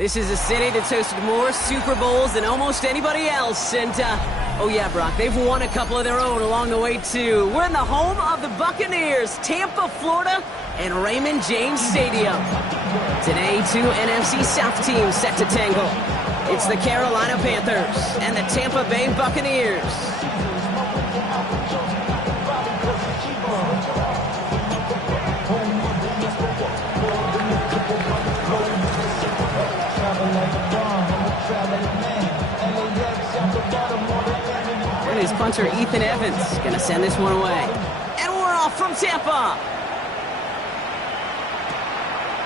This is a city that's hosted more Super Bowls than almost anybody else. And, oh yeah, Brock, they've won a couple of their own along the way, too. We're in the home of the Buccaneers, Tampa, Florida, and Raymond James Stadium. Today, two NFC South teams set to tangle. It's the Carolina Panthers and the Tampa Bay Buccaneers. And his punter, Ethan Evans, going to send this one away. And we're off from Tampa.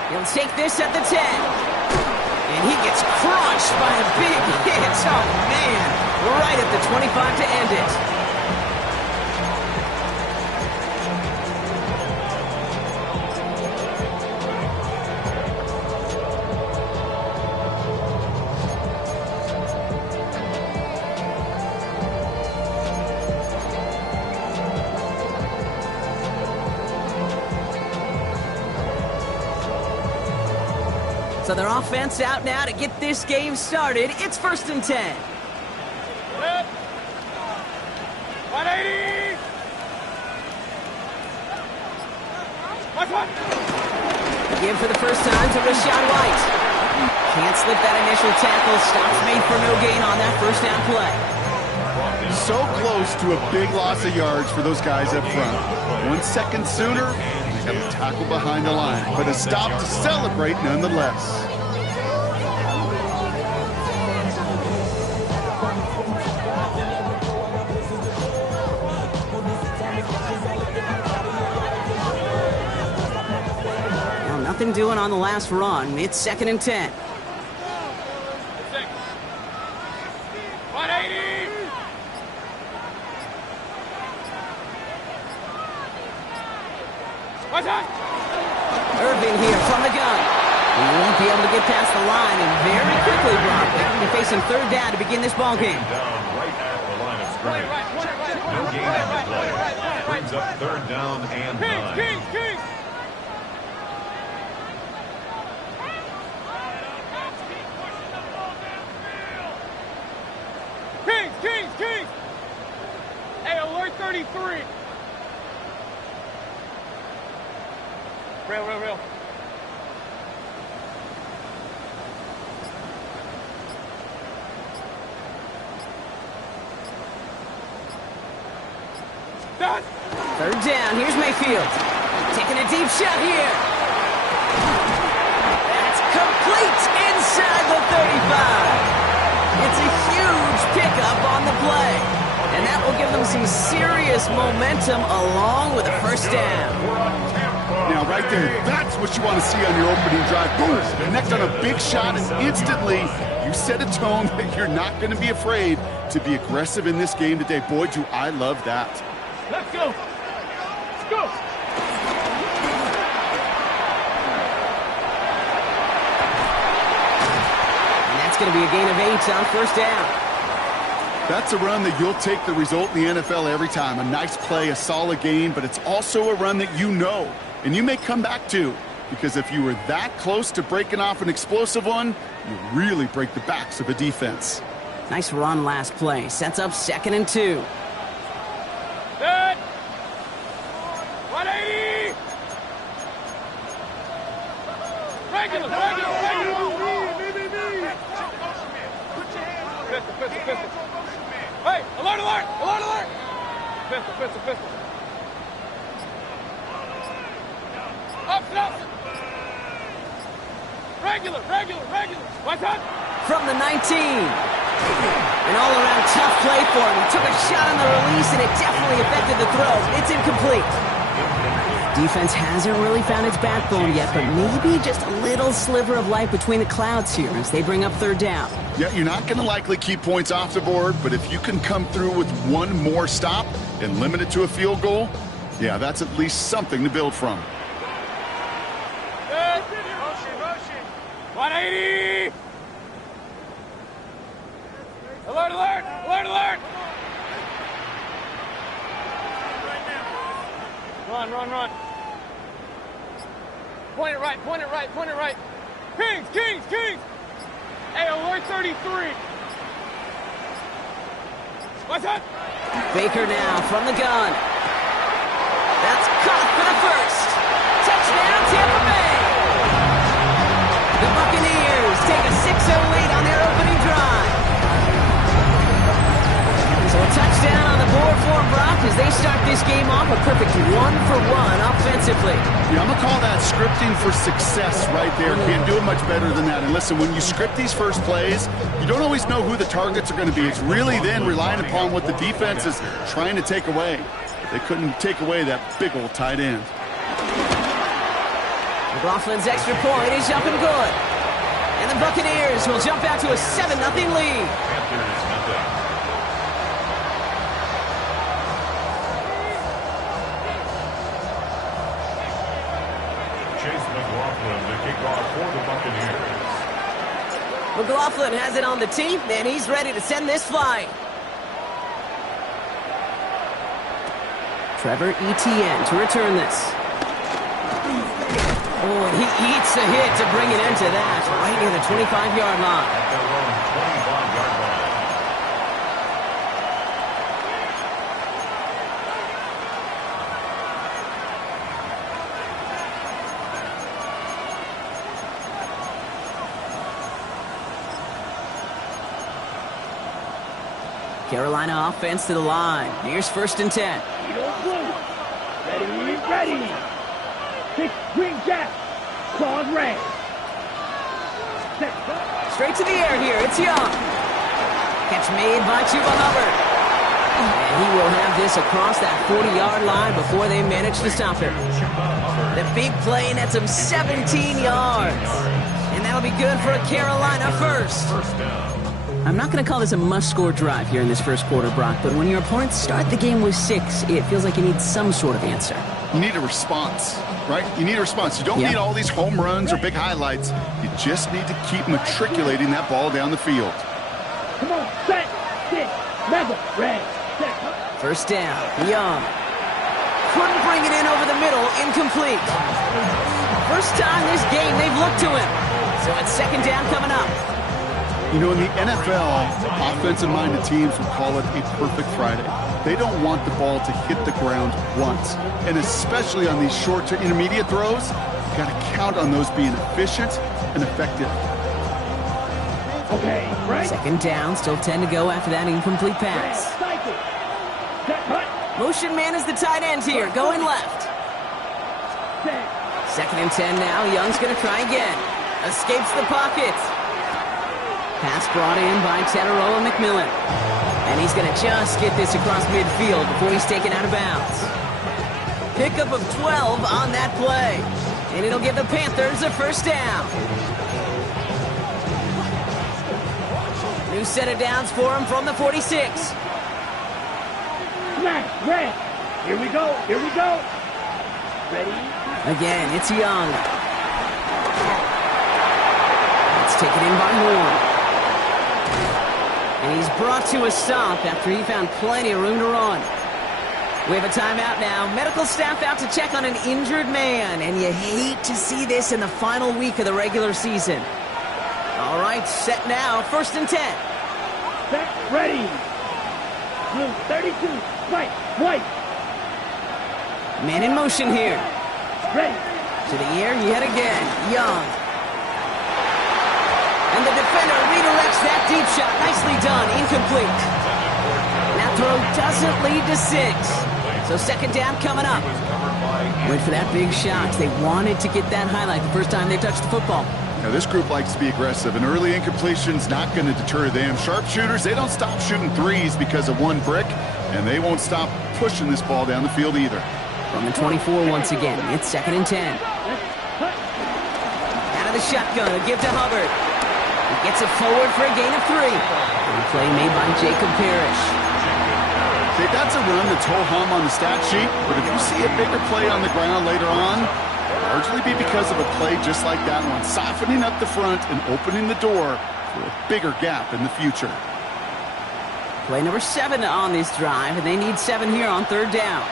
He'll take this at the 10. And he gets crushed by a big hit. Oh, man. Right at the 25 to end it. So their offense out now to get this game started. It's 1st and 10. 180! Again for the first time to Rashad White. Can't slip that initial tackle. Stops made for no gain on that first down play. So close to a big loss of yards for those guys up front. 1 second sooner, they have a tackle behind the line, but a stop to celebrate nonetheless. Nothing doing on the last run. It's 2nd and 10. 180! Irving here from the gun. He won't be able to get past the line, and very quickly, Brock, they're going to be facing 3rd down to begin this ball game. Down right at the line of scrimmage. No gain on the play. Brings up 3rd down and 9. King! Kings! Hey, alert 33! Real. Done! 3rd down. Here's Mayfield. Taking a deep shot here. That's complete inside the 35. It's a huge pickup on the play. And that will give them some serious momentum along with a 1st down. Now, right there, that's what you want to see on your opening drive. Boom! Connect on a big shot, and instantly you set a tone that you're not going to be afraid to be aggressive in this game today. Boy, do I love that. Let's go! It's going to be a gain of 8 on 1st down. That's a run that you'll take the result in the NFL every time. A nice play, a solid gain, but it's also a run that you know, and you may come back to, because if you were that close to breaking off an explosive one, you really break the backs of a defense. Nice run last play. Sets up 2nd and 2. Good! 180! Regular! Pistol. Hey, alert! Pistol. Up. Regular. What's up? From the 19. An all-around tough play for him. He took a shot on the release, and it definitely affected the throw. It's incomplete. Defense hasn't really found its backbone yet, but maybe just a little sliver of light between the clouds here as they bring up 3rd down. Yeah, you're not going to likely keep points off the board, but if you can come through with one more stop and limit it to a field goal, yeah, that's at least something to build from. Good. Motion. 180! Alert! Run. Point it right. Kings! Hey, alert 33. What's that? Baker now from the gun. That's caught for the first. Touchdown, Tampa Bay. The Buccaneers take a 6-0 lead on their opening drive. So a touchdown on the board for Brock as they start this game off a perfect 1-for-1 offensively. Yeah, I'm going to call that scripting for success right there. Can't do it much better than that. And listen, when you script these first plays, you don't always know who the targets are going to be. It's really then relying upon what the defense is trying to take away. They couldn't take away that big old tight end. McLaughlin's extra point is up and good. And the Buccaneers will jump out to a 7-0 lead. Panthers nothing. Chase McLaughlin to kick off for the Buccaneers. McLaughlin has it on the tee, and he's ready to send this flying. Trevor Etienne to return this. Oh, he eats a hit to bring it into that, right near the 25-yard line. At their own 25-yard line. Carolina offense to the line. Here's 1st and 10. Ready. 6 green jack. Claws red. Straight to the air here. It's Young. Catch made by Chuba Hubbard. And he will have this across that 40-yard line before they manage to stop him. The big play nets him 17 yards. And that'll be good for a Carolina first. First down. I'm not going to call this a must-score drive here in this first quarter, Brock, but when your opponents start the game with 6, it feels like you need some sort of answer. You need a response, right? You need a response. You don't need all these home runs or big highlights. You just need to keep matriculating that ball down the field. Come on, set, sit, level, red, set. First down, Young. Couldn't bring it in over the middle, incomplete. First time this game they've looked to him. So it's 2nd down coming up. You know, in the NFL, offensive-minded teams will call it a perfect Friday. They don't want the ball to hit the ground once. And especially on these short to intermediate throws, you got to count on those being efficient and effective. Okay, right. 2nd down, still 10 to go after that incomplete pass. Motion man is the tight end here, going left. 2nd and 10 now. Young's going to try again. Escapes the pocket. Pass brought in by Teteroa McMillan. And he's going to just get this across midfield before he's taken out of bounds. Pickup of 12 on that play. And it'll give the Panthers a 1st down. New set of downs for him from the 46. Smash, red. Here we go. Ready. Again, it's Young. It's taken in by Moore. And he's brought to a stop after he found plenty of room to run. We have a timeout now. Medical staff out to check on an injured man. And you hate to see this in the final week of the regular season. All right, set now. 1st and 10. Set, ready. Blue, 32. White. Man in motion here. Ready. To the air yet again. Young. And the defender redirects that deep shot. Nicely done. Incomplete. That throw doesn't lead to 6. So 2nd down coming up. Wait for that big shot. They wanted to get that highlight the first time they touched the football. Now, this group likes to be aggressive, and early incompletion's not going to deter them. Sharpshooters, they don't stop shooting threes because of one brick, and they won't stop pushing this ball down the field either. From the 24 once again, it's 2nd and 10. Out of the shotgun, a give to Hubbard. He gets it forward for a gain of 3. And a play made by Jacob Parrish. Okay, that's a run that's ho-hum on the stat sheet, but if you see a bigger play on the ground later on, largely be because of a play just like that one, softening up the front and opening the door for a bigger gap in the future. Play number 7 on this drive, and they need 7 here on 3rd down.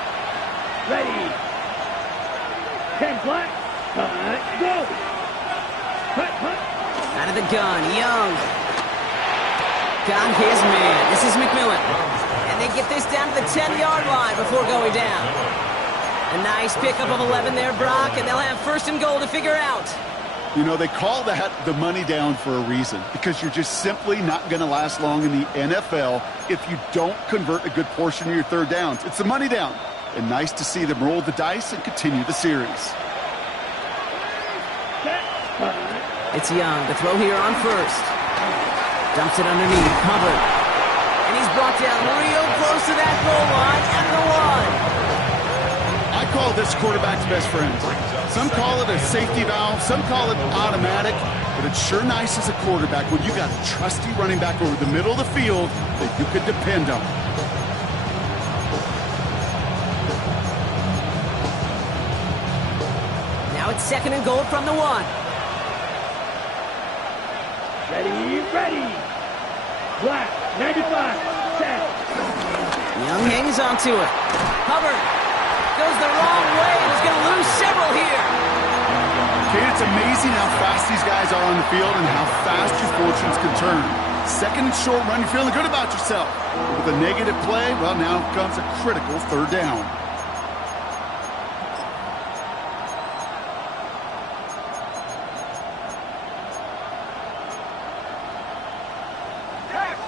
Ready. 10 black. Go. Cut. Out of the gun, Young. Got his man. This is McMillan. And they get this down to the 10-yard line before going down. A nice pickup of 11 there, Brock, and they'll have first and goal to figure out. You know, they call that the money down for a reason, because you're just simply not going to last long in the NFL if you don't convert a good portion of your third downs. It's the money down. And nice to see them roll the dice and continue the series. It's Young to throw here on first. Dumps it underneath. Hubbard. And he's brought down real close to that goal line at the 1. I call this quarterback's best friend. Some call it a safety valve, some call it automatic, but it's sure nice as a quarterback when you got a trusty running back over the middle of the field that you could depend on. Now it's second and goal from the 1. Ready. Black, 95, set. Young hangs on to it. Hubbard goes the wrong way and is going to lose several here. Kate, it's amazing how fast these guys are on the field and how fast your fortunes can turn. Second and short run, you're feeling good about yourself. With a negative play, well, now comes a critical third down.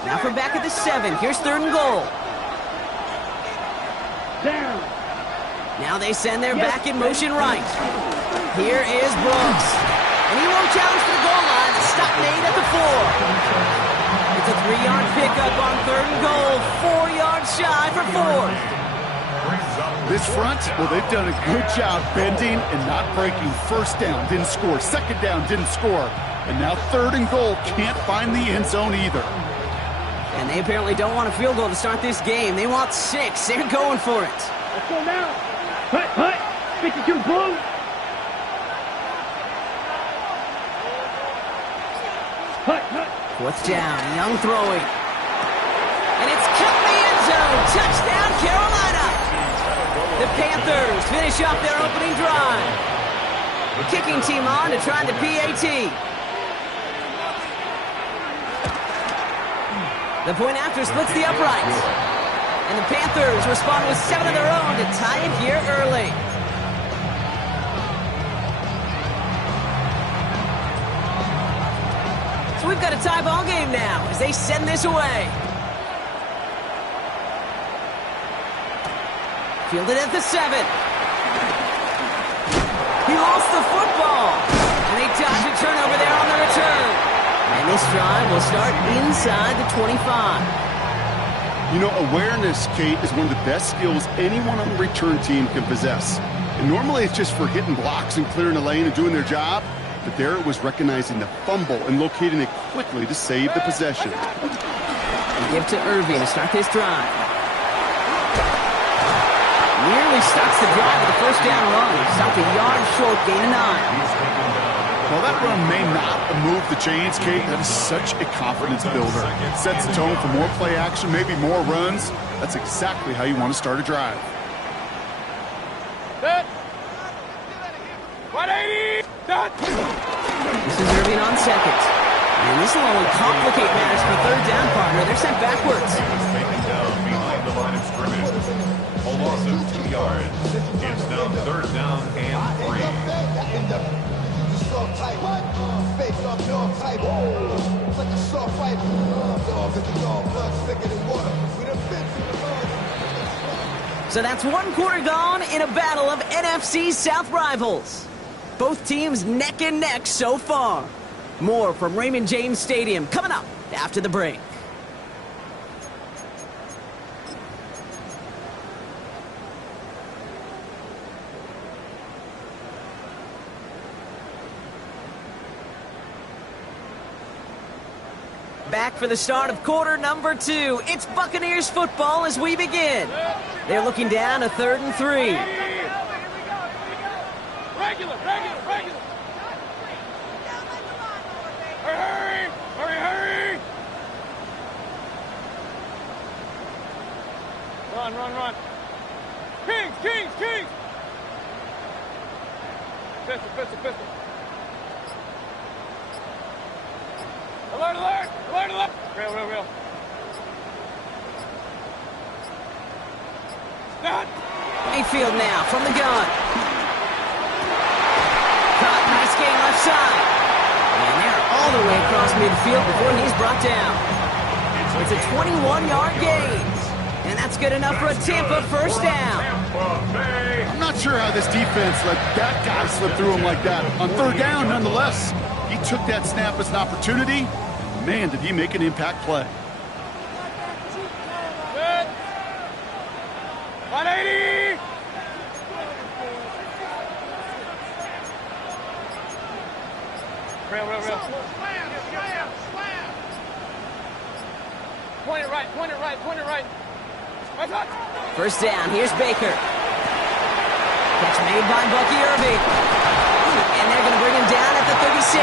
Now from back at the 7. Here's third and goal. Down. Now they send their back in motion right. Here is Brooks. And he won't challenge for the goal line. Stop made at the 4. It's a 3-yard pickup on third and goal. 4 yards shy for 4. This front, well, they've done a good job bending and not breaking. First down, didn't score. Second down, didn't score. And now third and goal, can't find the end zone either. And they apparently don't want a field goal to start this game. They want 6. They're going for it. Let's go now. Hut. 52 blue. Hut. Fourth down. Young throwing. And it's cut in the end zone. Touchdown, Carolina. The Panthers finish off their opening drive. Kicking team on to try the PAT. The point after splits the uprights. And the Panthers respond with 7 of their own to tie it here early. So we've got a tie ball game now as they send this away. Fielded at the 7. He lost the football. And they dodge a turnover there on the return. And this drive will start inside the 25. You know, awareness, Kate, is one of the best skills anyone on the return team can possess. And normally it's just for hitting blocks and clearing a lane and doing their job. But there it was recognizing the fumble and locating it quickly to save the possession. And give to Irving to start this drive. Nearly starts the drive with a first down run. Stopped a yard short, gain of 9. While that run may not move the chains, Kate, that is such a confidence builder. It sets the tone for more play action, maybe more runs. That's exactly how you want to start a drive. Set. 180. Set. This is Irving on second. And this will only complicate matters for third down, partner. They're sent backwards. Taken down behind the line of scrimmage. A loss of 2 yards. It's now third down and 3. So that's 1 quarter gone in a battle of NFC South rivals. Both teams neck and neck so far. More from Raymond James Stadium coming up after the break. Back for the start of quarter number 2. It's Buccaneers football as we begin. They're looking down to 3rd and 3. Regular. Hurry. Run. Kings. Pistol. Real. Stop. Mayfield now from the gun. Caught, nice game left side. And they're all the way across midfield before he's brought down. It's a 21-yard gain. And that's good enough for a Tampa first down. I'm not sure how this defense let that guy slip through him like that. On third down, nonetheless, he took that snap as an opportunity. Man, did he make an impact play. Good. 180. Real. Point it right. Right on. First down, here's Baker. Catch made by Bucky Irving. And they're going to bring him down at the 36.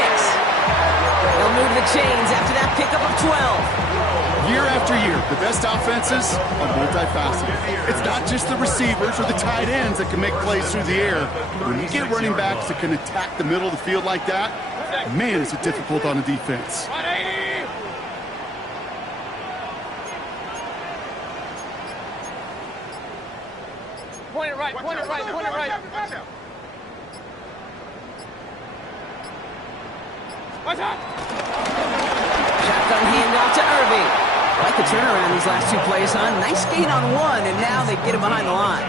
They'll move the chains after that pickup of 12. Year after year, the best offenses are multifaceted. It's not just the receivers or the tight ends that can make plays through the air. When you get running backs that can attack the middle of the field like that, man, is it difficult on a defense. 180. Point it right. Watch out. Shotgun handoff to Irving. I like the turnaround these last two plays, huh? Nice gain on one, and now they get him behind the line.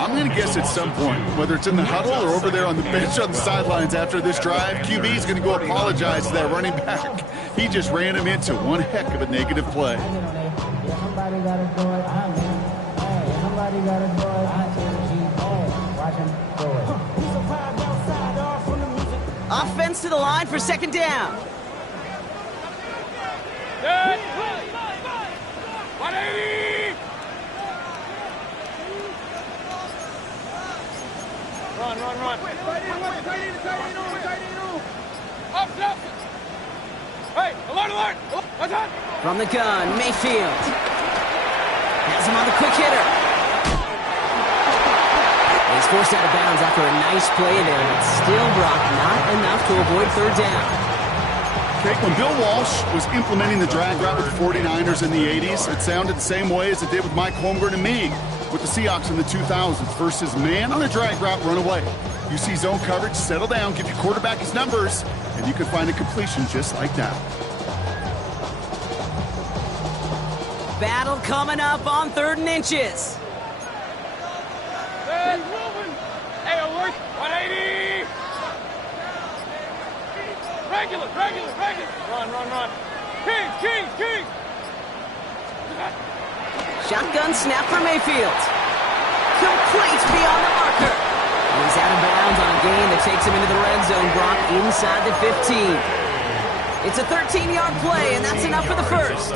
I'm going to guess at some point, whether it's in the huddle or over there on the bench on the sidelines after this drive, QB is going to go apologize to that running back. He just ran him into one heck of a negative play. Somebody got to do it. Somebody got to do it. Watch him do it. Offense to the line for second down. Good. 180. Run. Up. Hey, alert. Watch out. From the gun, Mayfield. Has him on the quick hitter. He's forced out of bounds after a nice play there, but still, Brock, not enough to avoid third down. Okay, when Bill Walsh was implementing the drag route with the 49ers in the 80s, it sounded the same way as it did with Mike Holmgren and me with the Seahawks in the 2000s versus man on a drag route, run away. You see zone coverage, settle down, give your quarterback his numbers, and you can find a completion just like that. Battle coming up on 3rd and inches. Good. Hey, alert. 180. Regular. Run. Kings. Shotgun snap for Mayfield. Complete beyond the marker. He's out of bounds on a gain that takes him into the red zone, Brock, inside the 15. It's a 13-yard play, and that's enough for the first.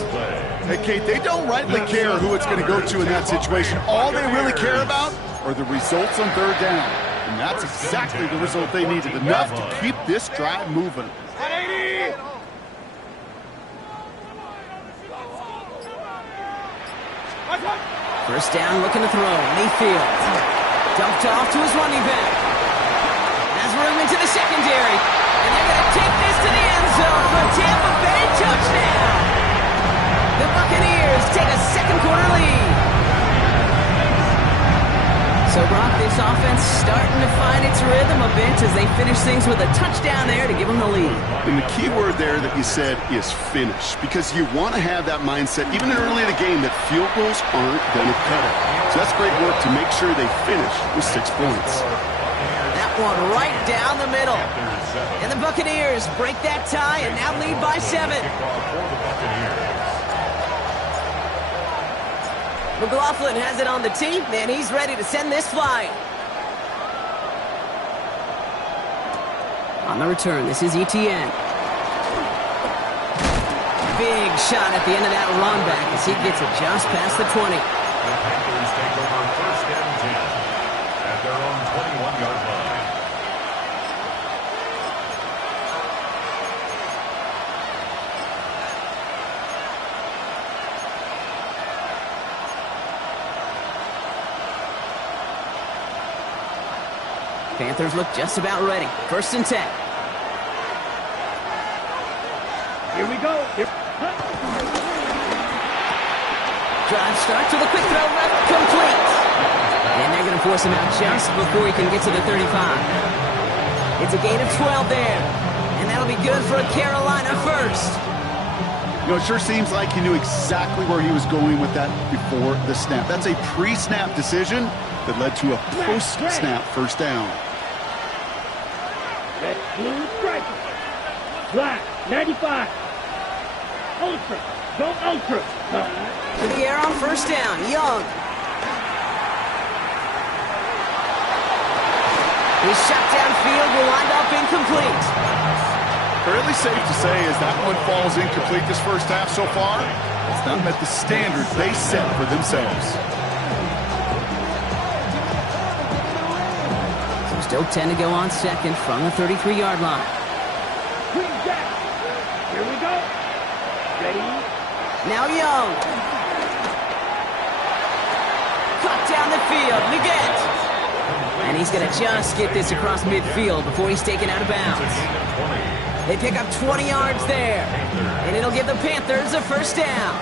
Hey, Kate, they don't rightly care who it's going to go to in that situation. All they really care about are the results on third down. And that's exactly the result they needed, enough to keep this drive moving. 180. First down, looking to throw. Mayfield. Dumped off to his running back. Has room into the secondary. And they're going to take this to the end zone for a Tampa Bay touchdown. The Buccaneers take a second-quarter lead. So, Brock, this offense starting to find its rhythm a bit as they finish things with a touchdown there to give them the lead. And the key word there that you said is finish, because you want to have that mindset, even early in the game, that field goals aren't going to cut it. So that's great work to make sure they finish with 6 points. That one right down the middle. And the Buccaneers break that tie and now lead by 7. McLaughlin has it on the tee, and he's ready to send this flying. On the return, this is Etienne. Big shot at the end of that run back as he gets it just past the 20. The Panthers take over first and 10 at their own 21-yard line. Panthers look just about ready. First and 10. Here we go. Drive start to the quick throw left, complete. And they're going to force him out just before he can get to the 35. It's a gain of 12 there. And that'll be good for a Carolina first. You know, it sure seems like he knew exactly where he was going with that before the snap. That's a pre-snap decision that led to a post-snap first down. Red, blue, striker. Black, 95. Ultra. Go ultra. To the air on first down. Young. He's shot downfield. Will wind up incomplete. Fairly safe to say as that one falls incomplete this first half so far. It's not met the standard they set for themselves. So still 10 to go on second from the 33-yard line. Green jack. Here we go. Ready? Now Young. Cut down the field. Leggett. And he's going to just get this across midfield before he's taken out of bounds. They pick up 20 yards there. And it'll give the Panthers a first down.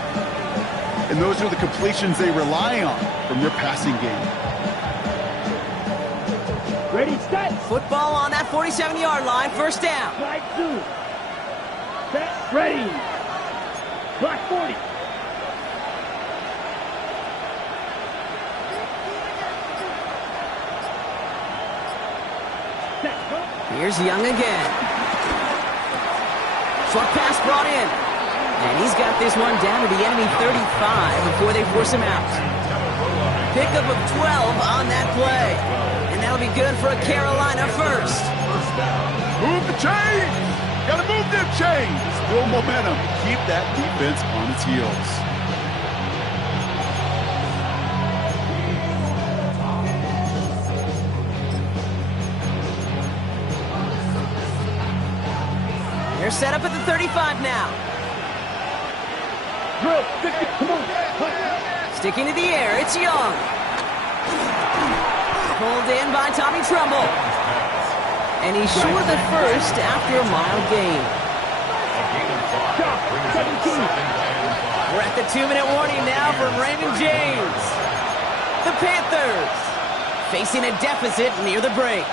And those are the completions they rely on from their passing game. Ready, set. Football on that 47-yard line. First down. Slide two. Set, ready. Block 40. Set, go. Here's Young again. Short pass brought in. And he's got this one down to the enemy 35 before they force him out. Pickup of 12 on that play. And that'll be good for a Carolina first. Move the chains! Gotta move them chains! Build momentum. Keep that defense on its heels. They're set up at the 35 now. Drill, 50, come on. Sticking to the air, it's Young. Pulled in by Tommy Trumbull. And he's short of the first after a mile gain. Stop, 17. We're at the 2-minute warning now from Raymond James. The Panthers facing a deficit near the break.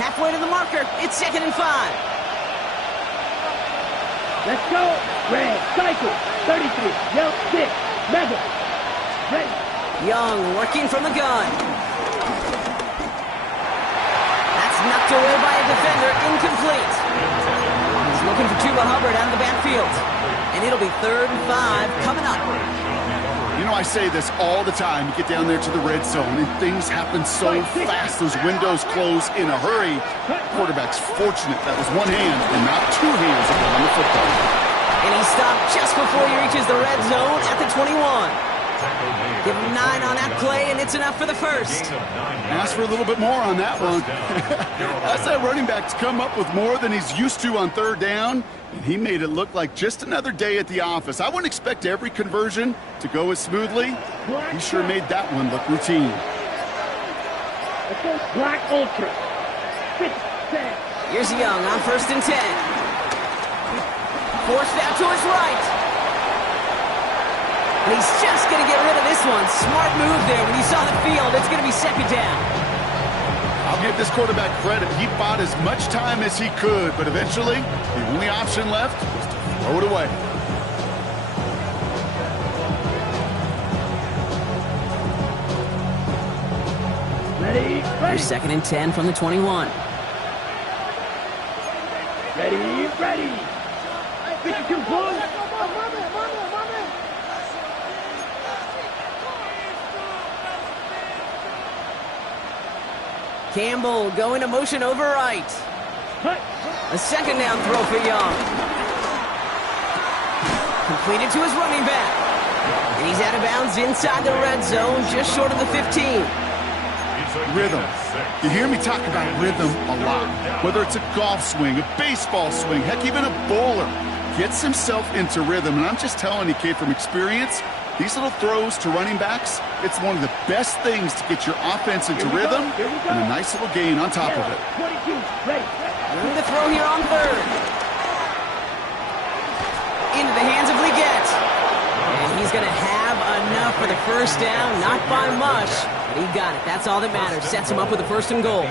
Halfway to the marker, it's 2nd and 5. Let's go. Red, cycle, 33, yellow, 6, mega. Ready. Young working from the gun. That's knocked away by a defender, incomplete. He's looking for Chuba Hubbard out of the backfield. And it'll be 3rd and 5 coming up. You know, I say this all the time. You get down there to the red zone, and things happen so fast. Those windows close in a hurry. Quarterback's fortunate that was one hand and not two hands on the football. And he stopped just before he reaches the red zone at the 21. Give him 9 on that play, and it's enough for the first. Ask for a little bit more on that one. That's that running back's come up with more than he's used to on 3rd down, and he made it look like just another day at the office. I wouldn't expect every conversion to go as smoothly. He sure made that one look routine. Let's go, Black Ultra. 6, 10. Here's Young on 1st and 10. Forced out to his right. And he's just going to get rid of this one. Smart move there. When he saw the field, it's going to be 2nd down. I'll give this quarterback credit. He bought as much time as he could, but eventually, the only option left was to throw it away. Ready, ready. Here's 2nd and 10 from the 21. Ready, ready. 52 blue. Campbell going to motion over right. Cut. A 2nd down throw for Young. Completed to his running back. And he's out of bounds inside the red zone, just short of the 15. Rhythm. You hear me talk about rhythm a lot. Whether it's a golf swing, a baseball swing, heck, even a bowler gets himself into rhythm. And I'm just telling you, kid, from experience, These little throws to running backs, it's one of the best things to get your offense into rhythm and a nice little gain on top of it. 22, ready. Running the throw here on third. Into the hands of Leggett. And he's going to have enough for the first down. Not by much, but he got it. That's all that matters. Sets him up with a first and goal.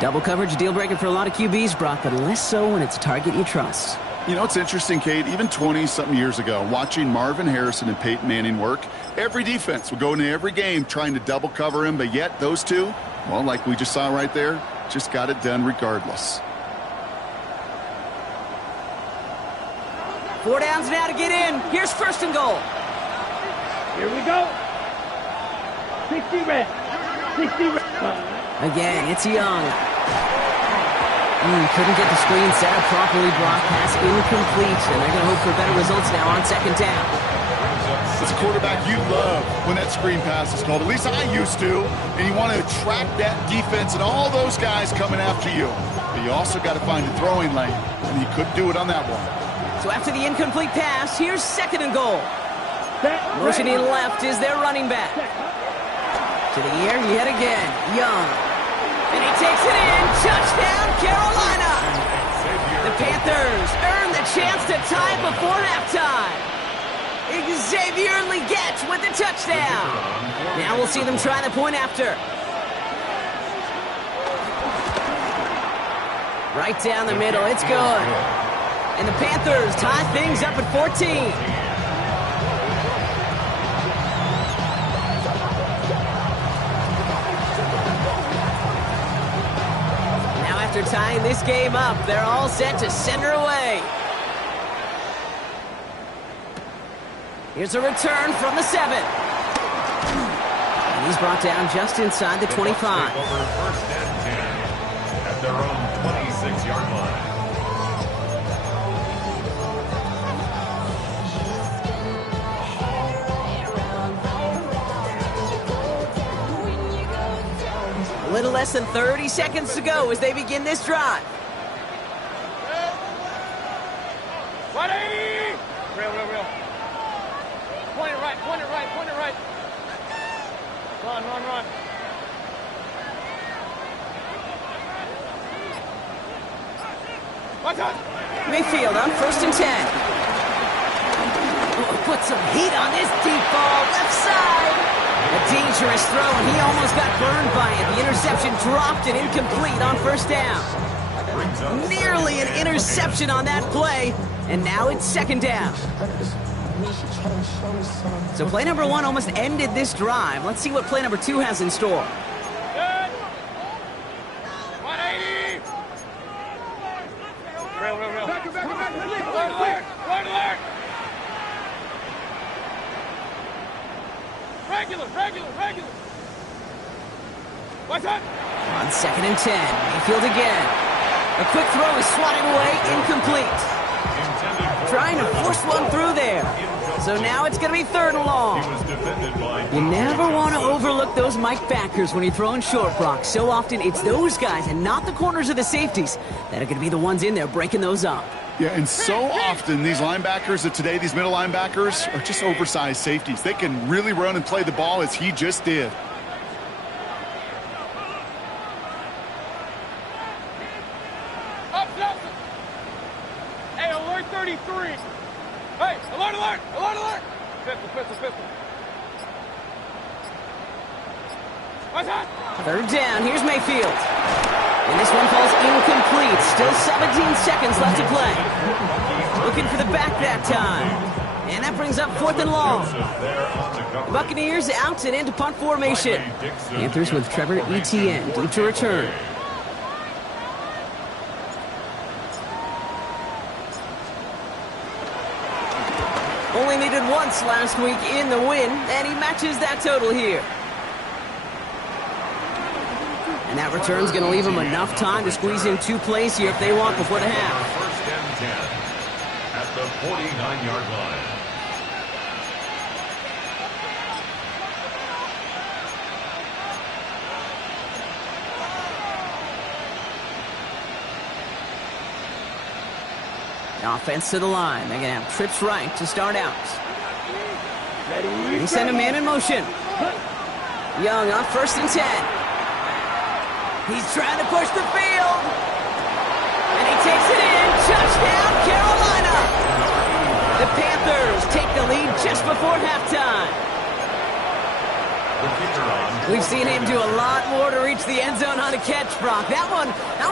Double coverage, deal breaker for a lot of QBs, Brock, but less so when it's a target you trust. You know, it's interesting, Kate, even 20-something years ago, watching Marvin Harrison and Peyton Manning work, every defense would go into every game trying to double cover him, but yet those two, well, like we just saw right there, just got it done regardless. 4 downs now to get in. Here's first and goal. Here we go. 60 red. 60 red. Again, it's Young. Couldn't get the screen set up properly. Brock pass incomplete, and they're going to hope for better results now on second down. As a quarterback, you love when that screen pass is called. At least I used to. And you want to attract that defense and all those guys coming after you. But you also got to find a throwing lane, and he couldn't do it on that one. So after the incomplete pass, here's second and goal. Set, Motioning ready. left is their running back. To the air, yet again, Young. And he takes it in. Touchdown, Carolina. The Panthers earn the chance to tie before halftime. Xavier Leggett with the touchdown. Now we'll see them try the point after. Right down the middle. It's good. And the Panthers tie things up at 14. After tying this game up, they're all set to send her away. Here's a return from the 7. And he's brought down just inside the 25. Over first and 10 at their own 26-yard line. A little less than 30 seconds to go as they begin this drive. 180! Real. Point it right. Run. Watch out! Mayfield on first and 10. Oh, put some heat on this deep ball, left side. A dangerous throw, and he almost got burned by it. The interception dropped and incomplete on first down. Nearly an interception on that play, and now it's second down. So play number 1 almost ended this drive. Let's see what play number 2 has in store. Good. 180! Real. Back. Alert. Regular. Watch out! On second and 10, Mayfield again. A quick throw is swatted away, incomplete. Trying to force one through there. So now it's going to be third and long. You never want to overlook those Mike backers when you're throwing short, Brock. So often it's those guys and not the corners or the safeties that are going to be the ones in there breaking those up. Yeah, and so often these linebackers of today, these middle linebackers, are just oversized safeties. They can really run and play the ball as he just did. Up, Nelson! Hey, alert 33! Hey, alert! Pistol! Watch out! Third down, here's Mayfield. And this one falls incomplete. Still 17 seconds left to play. Looking for the back that time. And that brings up fourth and long. The Buccaneers out and into punt formation. Panthers with Trevor Etienne deep to return. Only needed once last week in the win, and he matches that total here. And that return's going to leave them enough time to squeeze in 2 plays here if they want before the half. First and 10 at the 49-yard line. Offense to the line. They're going to have trips right to start out. He sent a man in motion. Young on 1st and 10. He's trying to push the field. And he takes it in. Touchdown, Carolina. The Panthers take the lead just before halftime. We've seen him do a lot more to reach the end zone on a catch, Brock. That one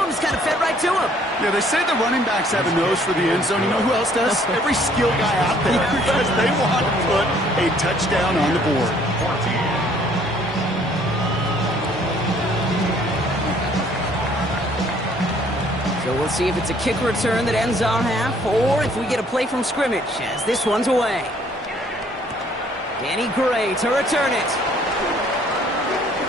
was kind of fed right to him. Yeah, they say the running backs have a nose for the end zone. You know who else does? Every skill guy out there, because they want to put a touchdown on the board. So we'll see if it's a kick return that ends our half, or if we get a play from scrimmage, as this one's away. Danny Gray to return it.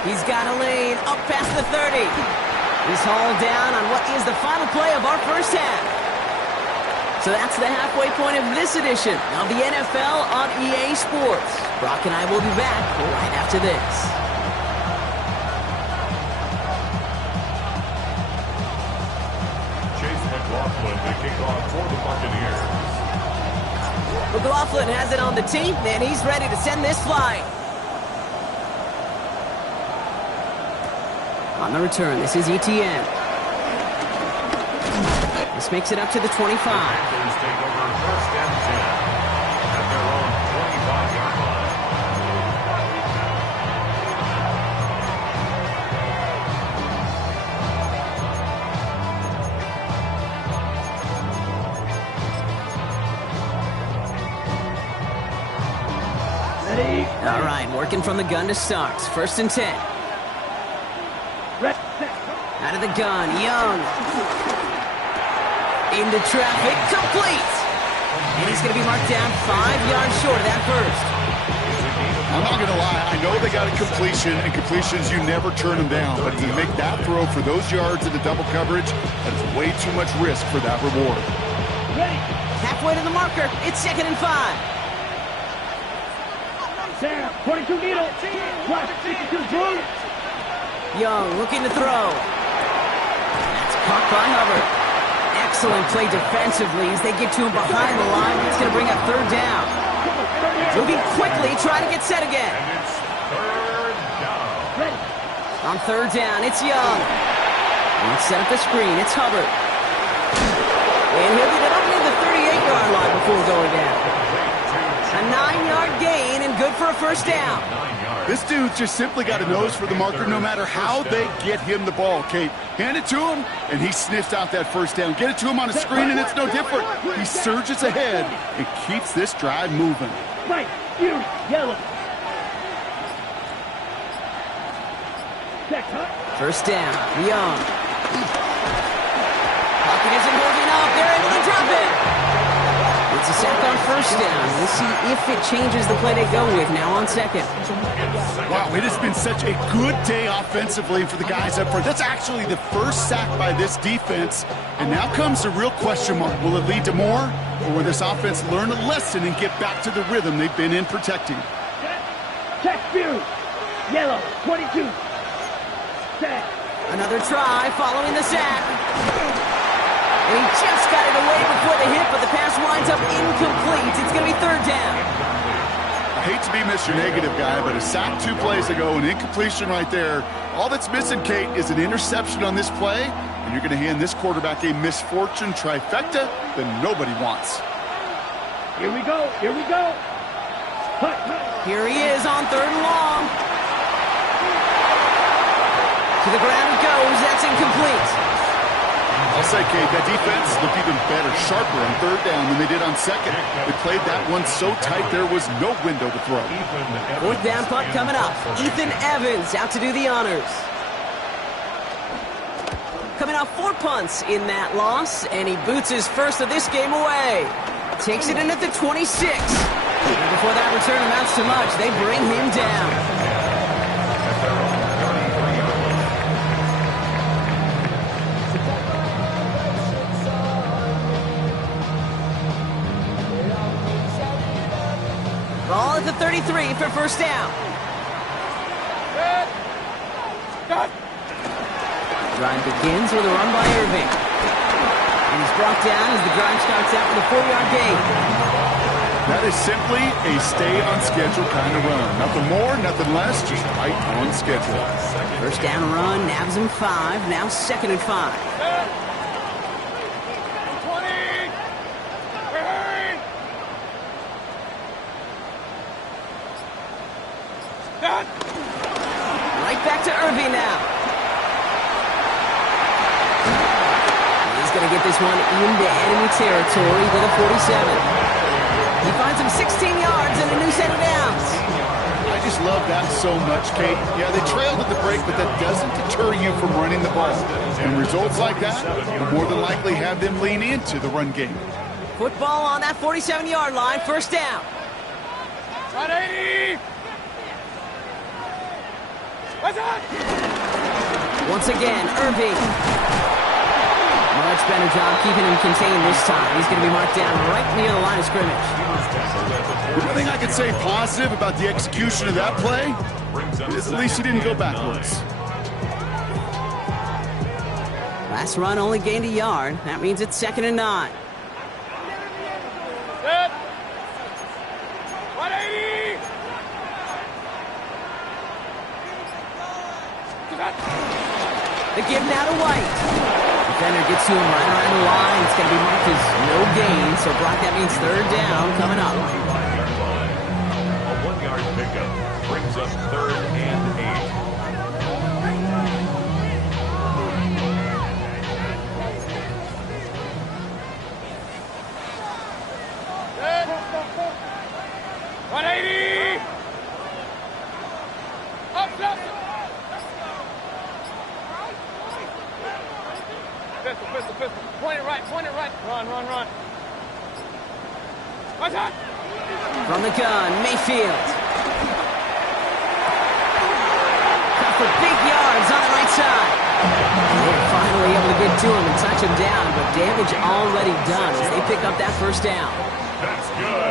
He's got a lane up past the 30. He's hauled down on what is the final play of our first half. So that's the halfway point of this edition of the NFL on EA Sports. Brock and I will be back right after this. McLaughlin to kick off for the Buccaneers. McLaughlin has it on the team, and he's ready to send this flying. On the return, this is ETN. This makes it up to the 25. Panthers take over 1st and 10 at their own 25-yard line. All right, working from the gun to start. 1st and 10. Out of the gun, Young. Into traffic, complete. And he's going to be marked down 5 yards short of that first. I'm not going to lie. I know they got a completion, and completions, you never turn them down. But to make that throw for those yards into double coverage, that is way too much risk for that reward. Halfway to the marker. It's 2nd and 5. Sam, 22 needle. Watch, 62 boom. Young looking to throw. That's caught by Hubbard. Excellent play defensively as they get to him behind the line. It's going to bring up 3rd down. Moving quickly, trying to get set again. And it's 3rd down. On 3rd down, it's Young. And let's set up the screen. It's Hubbard. And he'll get it up near the 38-yard line before going down. A 9-yard gain and good for a 1st down. This dude's just simply got a nose for the marker no matter how they get him the ball, Kate. Hand it to him, and he sniffs out that 1st down. Get it to him on a screen, and it's no different. He surges ahead and keeps this drive moving. Right, you, yellow. 1st down, Young. Pocket isn't holding up. They're able to drop it. It's a sack on 1st down. We'll see if it changes the play they go with now on 2nd. Wow, it has been such a good day offensively for the guys up front. That's actually the first sack by this defense. And now comes the real question mark. Will it lead to more? Or will this offense learn a lesson and get back to the rhythm they've been in protecting? Check Fury. Yellow, 22. Sack. Another try following the sack. And he just got it away before the hit, but the pass winds up incomplete. It's going to be 3rd down. I hate to be Mr. Negative guy, but a sack 2 plays ago, an incompletion right there. All that's missing, Kate, is an interception on this play, and you're going to hand this quarterback a misfortune trifecta that nobody wants. Here we go. Here we go. Here he is on 3rd and long. To the ground it goes. That's incomplete. I'll say, Kate, that defense looked even better, sharper on 3rd down than they did on 2nd. They played that one so tight there was no window to throw. 4th down punt coming up. Ethan Evans out to do the honors. Coming off 4 punts in that loss, and he boots his first of this game away. Takes it in at the 26. And before that return amounts to much, they bring him down. Ball at the 33 for 1st down. Drive begins with a run by Irving. And he's brought down as the drive starts out with a 4-yard gain. That is simply a stay-on-schedule kind of run. Nothing more, nothing less, just right on schedule. First down run, nabs him 5, now 2nd and 5. 20! Hurry! Done! Right back to Irving now. He's going to get this one into enemy territory with a 47. He finds him 16 yards and a new set of downs. I just love that so much, Kate. Yeah, they trailed at the break, but that doesn't deter you from running the ball. And results like that will more than likely have them lean into the run game. Football on that 47-yard line, first down. 180! What's up? Once again, Irving. Much better job keeping him contained this time. He's going to be marked down right near the line of scrimmage. One thing I could say positive about the execution of that play is at least he didn't go backwards. Last run only gained a yard. That means it's 2nd and 9. Set! 180! The give now to White. Defender gets to him right around the line. It's going to be marked as no gain. So, Brock, that means 3rd down coming up. A 1-yard pickup brings up 3rd and 180! Up, Justin! Pistol. Point it right. Run. What's that? From the gun, Mayfield. Cut for big yards on the right side. They're finally able to get to him and touch him down, but damage already done as they pick up that first down.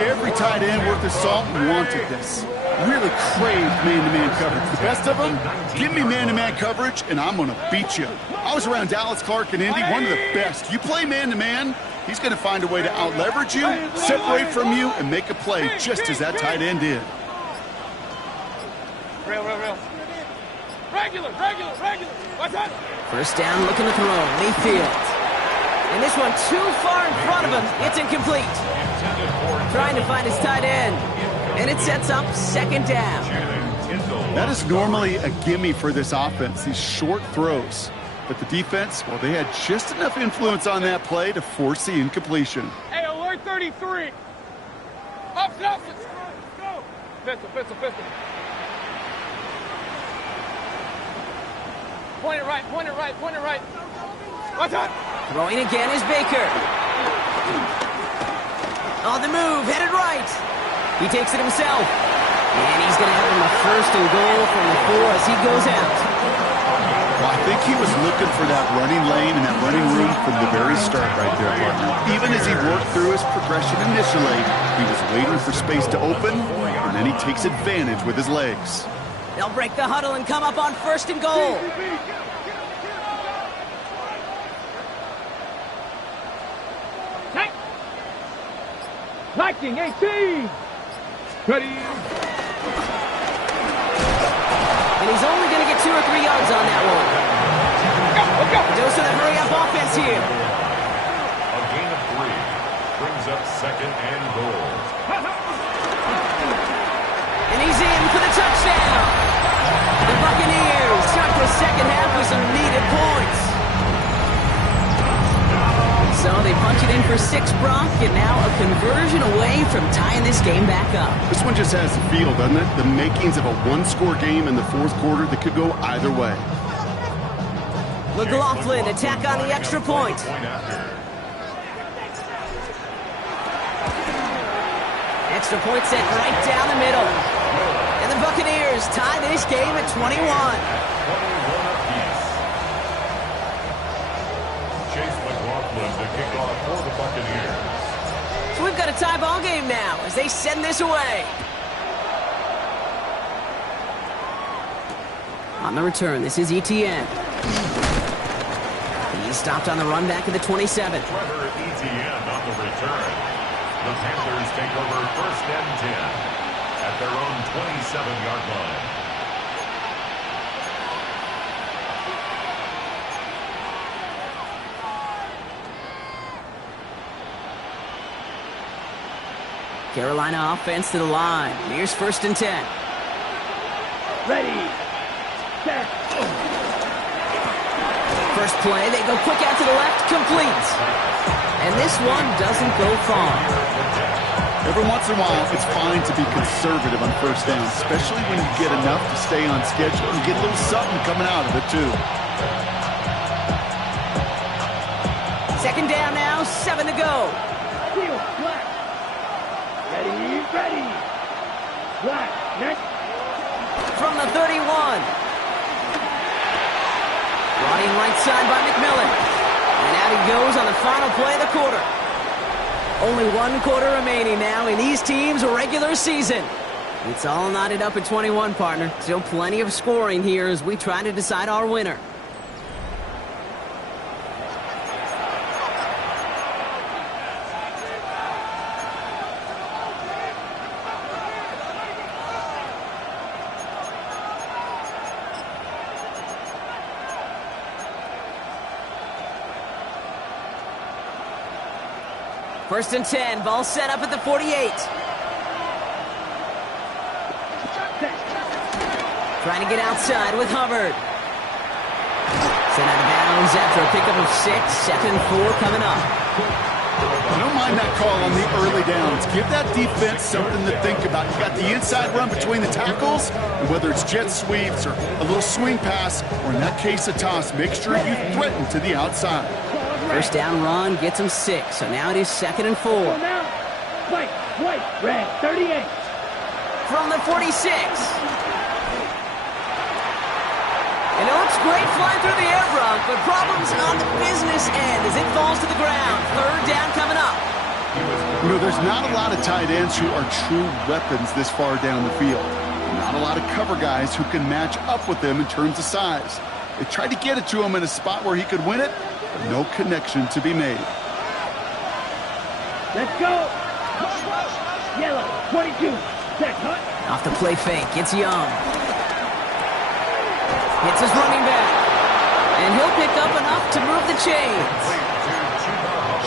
Every tight end worth his salt wanted this. Really craved man-to-man coverage. The best of them, give me man-to-man coverage, and I'm going to beat you. I was around Dallas Clark and Indy, one of the best. You play man-to-man, he's going to find a way to out-leverage you, separate from you, and make a play just as that tight end did. Real. Regular. What's that? First down, looking to throw. Mayfield. And this one too far in front of him. It's incomplete. Trying to find his tight end. And it sets up 2nd down. That is normally a gimme for this offense, these short throws. But the defense, well, they had just enough influence on that play to force the incompletion. Hey, alert 33! Up, Justin! Pistol. Point it right. What's that? Throwing again is Baker. On the move, headed right. He takes it himself. And he's going to have him a 1st and goal from the 4 as he goes out. Well, I think he was looking for that running lane and that running room from the very start right there, partner. Even as he worked through his progression initially, he was waiting for space to open, and then he takes advantage with his legs. They'll break the huddle and come up on 1st and goal. Liking 18. Ready. And he's only going to get 2 or 3 yards on that one. Let's go. Dose of the hurry-up offense here. A gain of 3 brings up 2nd and goal. And he's in for the touchdown. The Buccaneers start the second half with some needed points. So they punch it in for 6, Brock, and now a conversion away from tying this game back up. This one just has the feel, doesn't it? The makings of a one-score game in the 4th quarter that could go either way. McLaughlin attack on the extra point. Extra point sent right down the middle. And the Buccaneers tie this game at 21. The kickoff for the Buccaneers. So we've got a tie ball game now as they send this away. On the return, this is Etienne. He's stopped on the run back at the 27. Trevor Etienne on the return. The Panthers take over 1st and 10 at their own 27-yard line. Carolina offense to the line. Here's 1st and 10. Ready. Set. First play, they go quick out to the left, complete. And this one doesn't go far. Every once in a while, it's fine to be conservative on 1st down, especially when you get enough to stay on schedule and get a little something coming out of it, too. 2nd down now, 7 to go. Field, black. Ready, ready. Black, next. From the 31. Brought in right side by McMillan. And out he goes on the final play of the quarter. Only 1 quarter remaining now in these teams' regular season. It's all knotted up at 21, partner. Still plenty of scoring here as we try to decide our winner. First and 10, ball set up at the 48. Trying to get outside with Hubbard. Sent out of bounds after a pickup of 6. 2nd and 4 coming up. I don't mind that call on the early downs. Give that defense something to think about. You got the inside run between the tackles, and whether it's jet sweeps or a little swing pass, or in that case a toss, make sure you threaten to the outside. First down run gets him 6, so now it is 2nd and 4. Now, white, red, 38. From the 46. And it looks great flying through the air, Brock, but problems on the business end as it falls to the ground. 3rd down coming up. You know, there's not a lot of tight ends who are true weapons this far down the field. Not a lot of cover guys who can match up with them in terms of size. They tried to get it to him in a spot where he could win it, but no connection to be made. Let's go. Yellow, 22. Set, hut. Off the play fake, it's Young. Hits his running back. And he'll pick up enough to move the chains.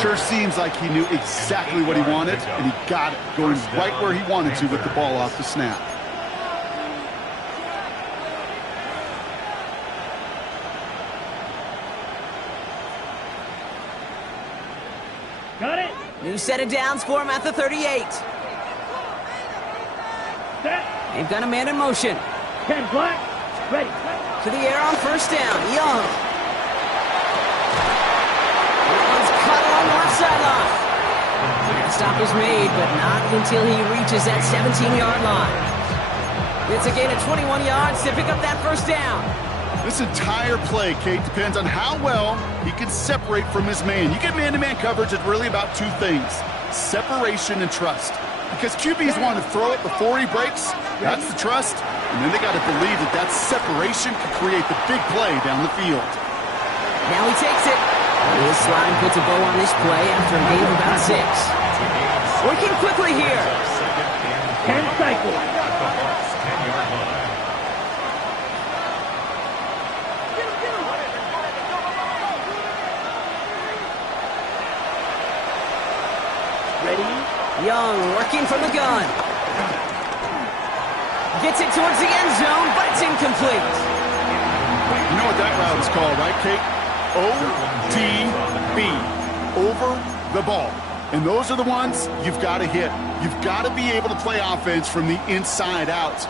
Sure seems like he knew exactly what he wanted, and he got it, going right where he wanted to with the ball off the snap. Got it. New set of downs for him at the 38. Set. They've got a man in motion. 10 black. Ready. To the air on 1st down. Young. That one's cut along the left sideline. That stop is made, but not until he reaches that 17-yard line. It's a gain of 21 yards to pick up that 1st down. This entire play, Kate, depends on how well he can separate from his man. You get man-to-man coverage, it's really about 2 things: separation and trust. Because QBs want to throw it before he breaks, that's the trust. And then they got to believe that that separation can create the big play down the field. Now he takes it. This line puts a bow on this play after a gain of about 6. Working quickly here. 10 cycles. Ready? Young working from the gun. Gets it towards the end zone, but it's incomplete. You know what that route is called, right, Kate? OTB. Over the ball. And those are the ones you've got to hit. You've got to be able to play offense from the inside out.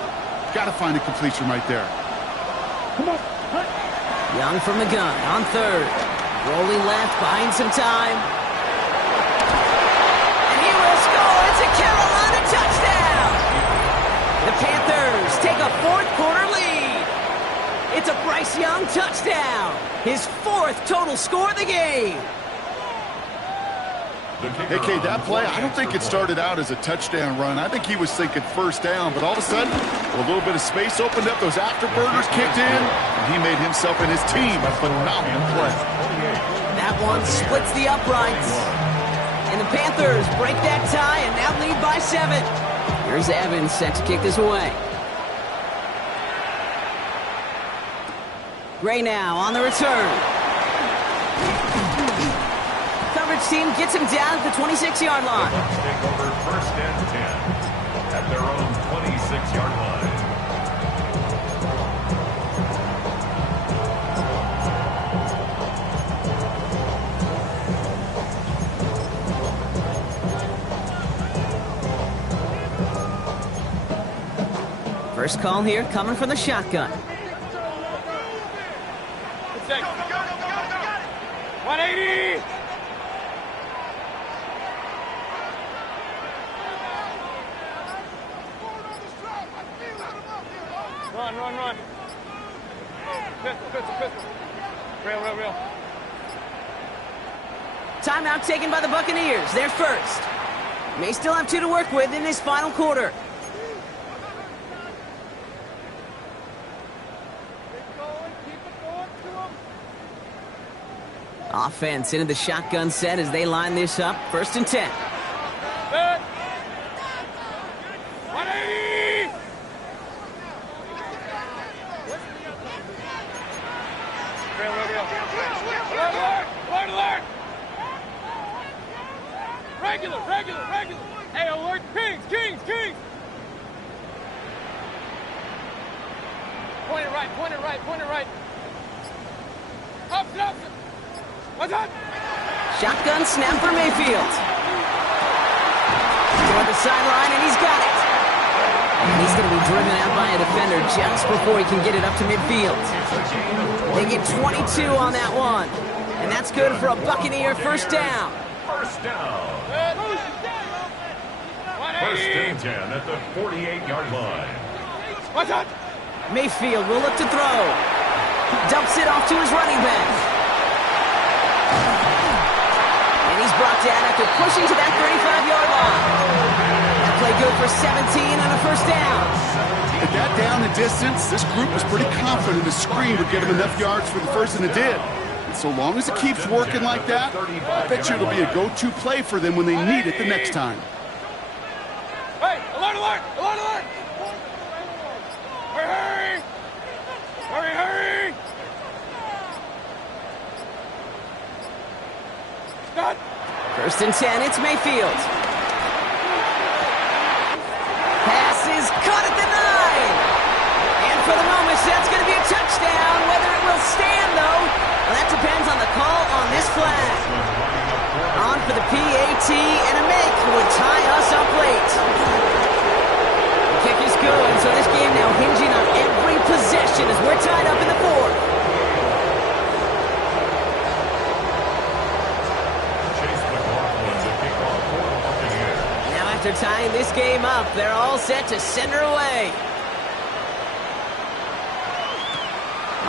You've got to find a completion right there. Come on. Hut. Young from the gun on 3rd. Rolling left, buying some time. And he will score. It's a Carolina touchdown. The Panthers take a 4th quarter lead. It's a Bryce Young touchdown. His 4th total score of the game. Hey, Kate, that play, I don't think it started out as a touchdown run. I think he was thinking 1st down, but all of a sudden, a little bit of space opened up, those afterburners kicked in, and he made himself and his team a phenomenal play. That one splits the uprights. And the Panthers break that tie and now lead by 7. Here's Evans set to kick this away. Gray now on the return. Coverage team gets him down at the 26-yard line. The Bucs take over 1st and 10 at their own 26-yard line. First call here coming from the shotgun. 180! Run. Pistol. Real. Timeout taken by the Buccaneers. They're first. May still have 2 to work with in this final quarter. Offense into the shotgun set as they line this up. 1st and 10. 180! Real. Alert! Regular! Hey, alert! Kings! Point it right. Up! What's up? Shotgun snap for Mayfield. Toward the sideline, and he's got it. And he's going to be driven out by a defender just before he can get it up to midfield. They get 22 on that one. And that's good for a Buccaneer first down. First down. 1st and 10 at the 48-yard line. What's up? Mayfield will look to throw. He dumps it off to his running back. And he's brought down after pushing to that 35-yard line. That play good for 17 on a first down. At that down and distance, this group was pretty confident the screen would get him enough yards for the first, and it did. And so long as it keeps working like that, I bet you it'll be a go-to play for them when they need it the next time. Hey, alert! Hurry! Stop! 1st and 10, it's Mayfield. Pass is caught at the 9. And for the moment, that's going to be a touchdown. Whether it will stand, though, well, that depends on the call on this flag. On for the PAT, and a make would tie us up late. The kick is good, so this game now hinging on every possession as we're tied up in the 4th. After tying this game up, they're all set to send her away.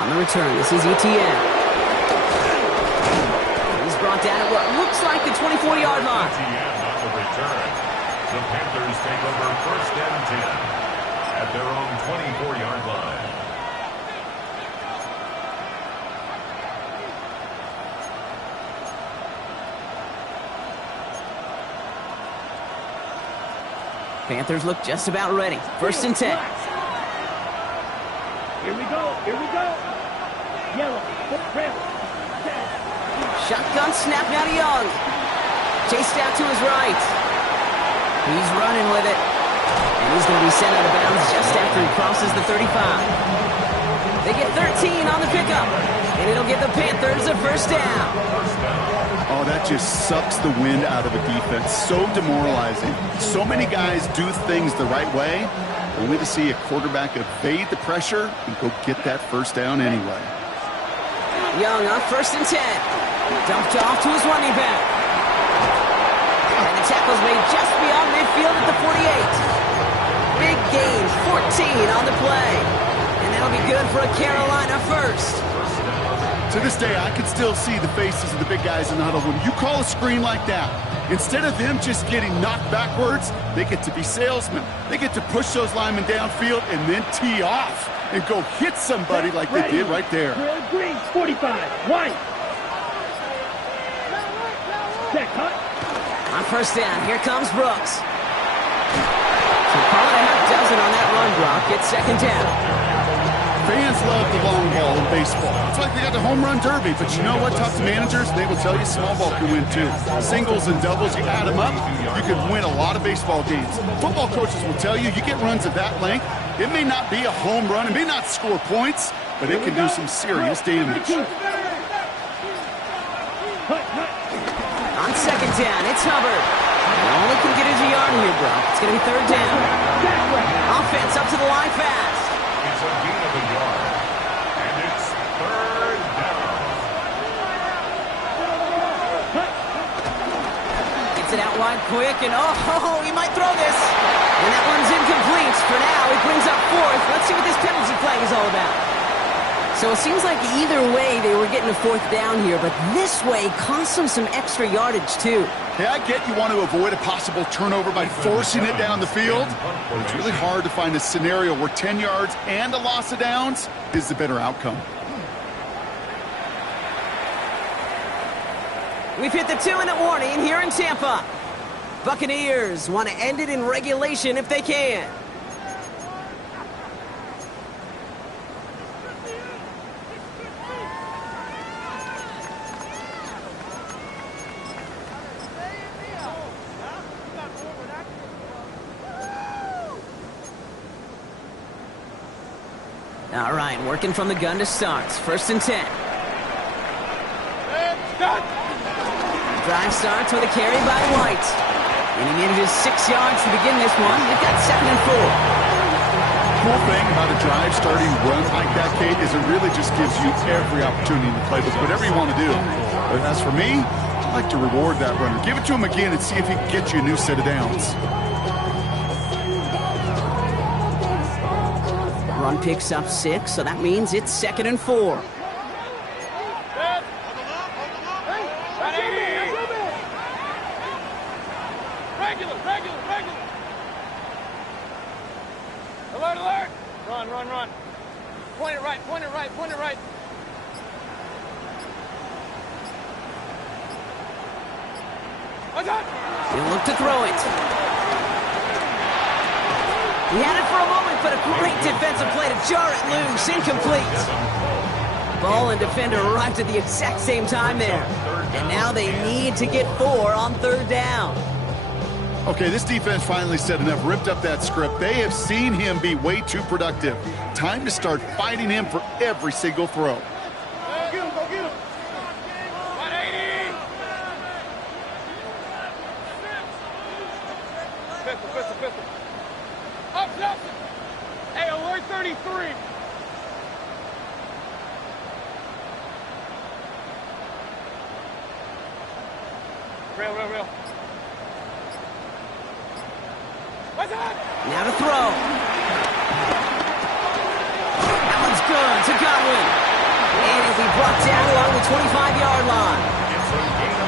On the return, this is ETN. He's brought down at what looks like the 24-yard line. ETN on the return. The Panthers take over 1st and 10 at their own 24-yard line. Panthers look just about ready. 1st and 10. Here we go. Yellow, red, Shotgun snap now to Young. Chased out to his right. He's running with it. And he's going to be sent out of bounds just after he crosses the 35. They get 13 on the pickup. And it'll give the Panthers a first down. Oh, that just sucks the wind out of a defense. So demoralizing. So many guys do things the right way, only to see a quarterback evade the pressure and go get that first down anyway. Young on 1st and 10. Dumped off to his running back. And the tackle's made just beyond midfield at the 48. Big gain, 14 on the play. And that'll be good for a Carolina first. To this day, I can still see the faces of the big guys in the huddle. When you call a screen like that, instead of them just getting knocked backwards, they get to be salesmen. They get to push those linemen downfield and then tee off and go hit somebody like they did right there. green, 45, white. Set cut. On first down. Here comes Brooks. So call it a half dozen on that run, Brock. It's second down. Fans love the long ball in baseball. It's like they got the home run derby. But you know what? Talk to managers, they will tell you small ball can win too. Singles and doubles, you add them up, you can win a lot of baseball games. Football coaches will tell you get runs of that length. It may not be a home run, it may not score points, but it can do some serious damage. On second down, it's Hubbard. Only can get his yard here, Brock. It's going to be third down. Offense up to the line fast. It's a gain of a yard, and it's third down. Gets it out wide quick, and he might throw this. And that one's incomplete. For now, he brings up fourth. Let's see what this penalty flag is all about. So it seems like either way they were getting a fourth down here, but this way cost them some extra yardage too. Hey, I get you want to avoid a possible turnover by forcing it down the field, but it's really hard to find a scenario where 10 yards and a loss of downs is the better outcome. We've hit the 2-minute warning here in Tampa. Buccaneers want to end it in regulation if they can. All right, working from the gun to start. First and 10. Drive starts with a carry by White. And he manages 6 yards to begin this one. They've got 2nd and 4. Cool thing about a drive starting run like that, Kate, is it really just gives you every opportunity in the playbook, whatever you want to do. But as for me, I like to reward that runner. Give it to him again and see if he can get you a new set of downs. Run picks up 6, so that means it's 2nd and 4. Alert! Run. Point it right. He'll look to throw it. He had it for a moment, but a great defensive play to jar it loose. Incomplete. Ball and defender arrived at the exact same time there. And now they need to get 4 on third down. Okay, this defense finally said enough, ripped up that script. They have seen him be way too productive. Time to start fighting him for every single throw. Go get him. 180. Pistol. Up. Hey, alert 33. Real. Now to throw. That one's good to Godwin. And he'll be brought down along the 25-yard line.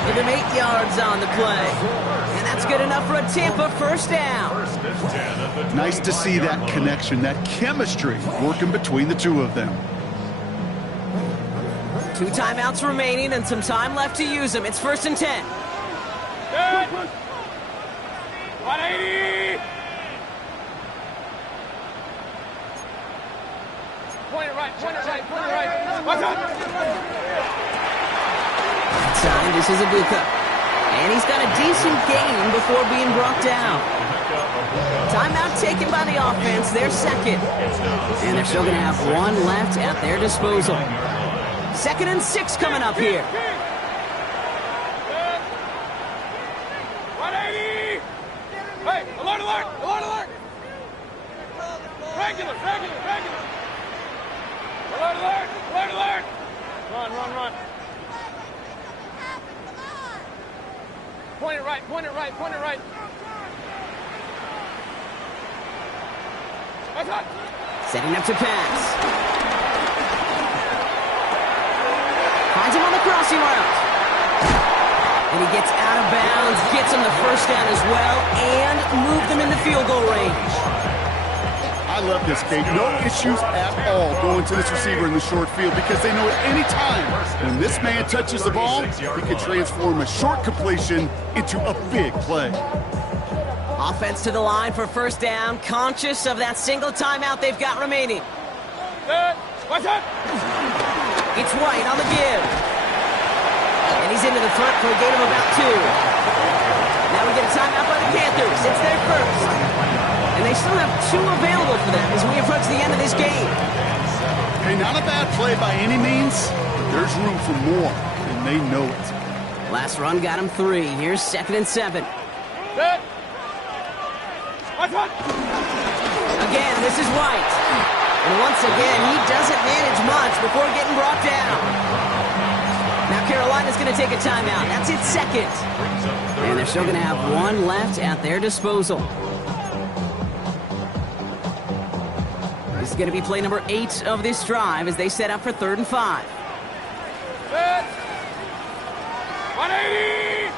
Give him 8 yards on the play. And that's good enough for a Tampa first down. Nice to see that connection, that chemistry working between the two of them. 2 timeouts remaining and some time left to use them. It's 1st and 10. Good. 180. Point it right. Watch out. Time, this is Ibuka. And he's got a decent gain before being brought down. Timeout taken by the offense, their second. And they're still going to have 1 left at their disposal. 2nd and 6 coming up here. 180. Hey, alert. Regular. Alert. Run. Point it right. Setting up to pass. Finds him on the crossing route. And he gets out of bounds, gets him the first down as well, and moved them into field goal range. I love this, Kate. No issues at all going to this receiver in the short field because they know at any time when this man touches the ball, he can transform a short completion into a big play. Offense to the line for first down, conscious of that single timeout they've got remaining. Watch out! It's White on the give. And he's into the front for a gain of about 2. Now we get a timeout by the Panthers. It's their first. And they still have 2 available for them as we approach the end of this game. Hey, not a bad play by any means, but there's room for more, and they know it. Last run got him 3. Here's 2nd and 7. Good. Watch out! Again, this is White. And once again, he doesn't manage much before getting brought down. Now Carolina's going to take a timeout. That's its 2nd. And they're still going to have 1 left at their disposal. This is going to be play number 8 of this drive as they set up for 3rd and 5. Good. 180!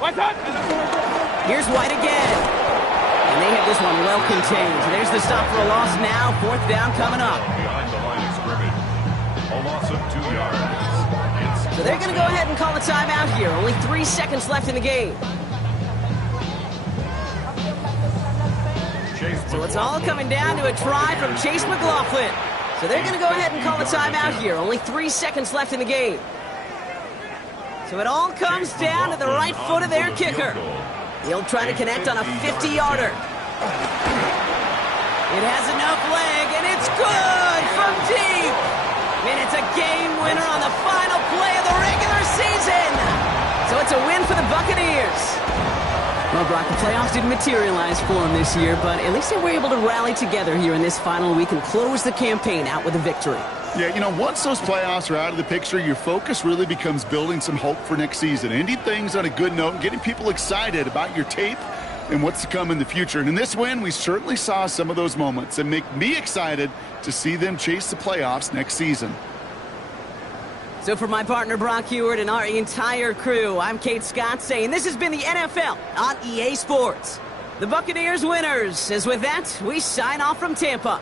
Watch out! Here's White again. And they have this one well contained. There's the stop for a loss now. 4th down coming up. Behind the line of scrimmage. A loss of 2 yards. So they're going to go ahead and call a timeout here. Only 3 seconds left in the game. So it's all coming down to a try from Chase McLaughlin. So they're going to go ahead and call a timeout here. Only 3 seconds left in the game. So it all comes down to the right foot of their kicker. He'll try to connect on a 50-yarder. It has enough leg, and it's good from deep. And it's a game winner on the final play of the regular season. So it's a win for the Buccaneers. Well, Brock, the playoffs didn't materialize for them this year, but at least they were able to rally together here in this final week and close the campaign out with a victory. Yeah, you know, once those playoffs are out of the picture, your focus really becomes building some hope for next season, ending things on a good note, and getting people excited about your tape and what's to come in the future. And in this win, we certainly saw some of those moments and make me excited to see them chase the playoffs next season. So for my partner Brock Heward and our entire crew, I'm Kate Scott saying this has been the NFL on EA Sports. The Buccaneers winners, as with that, we sign off from Tampa.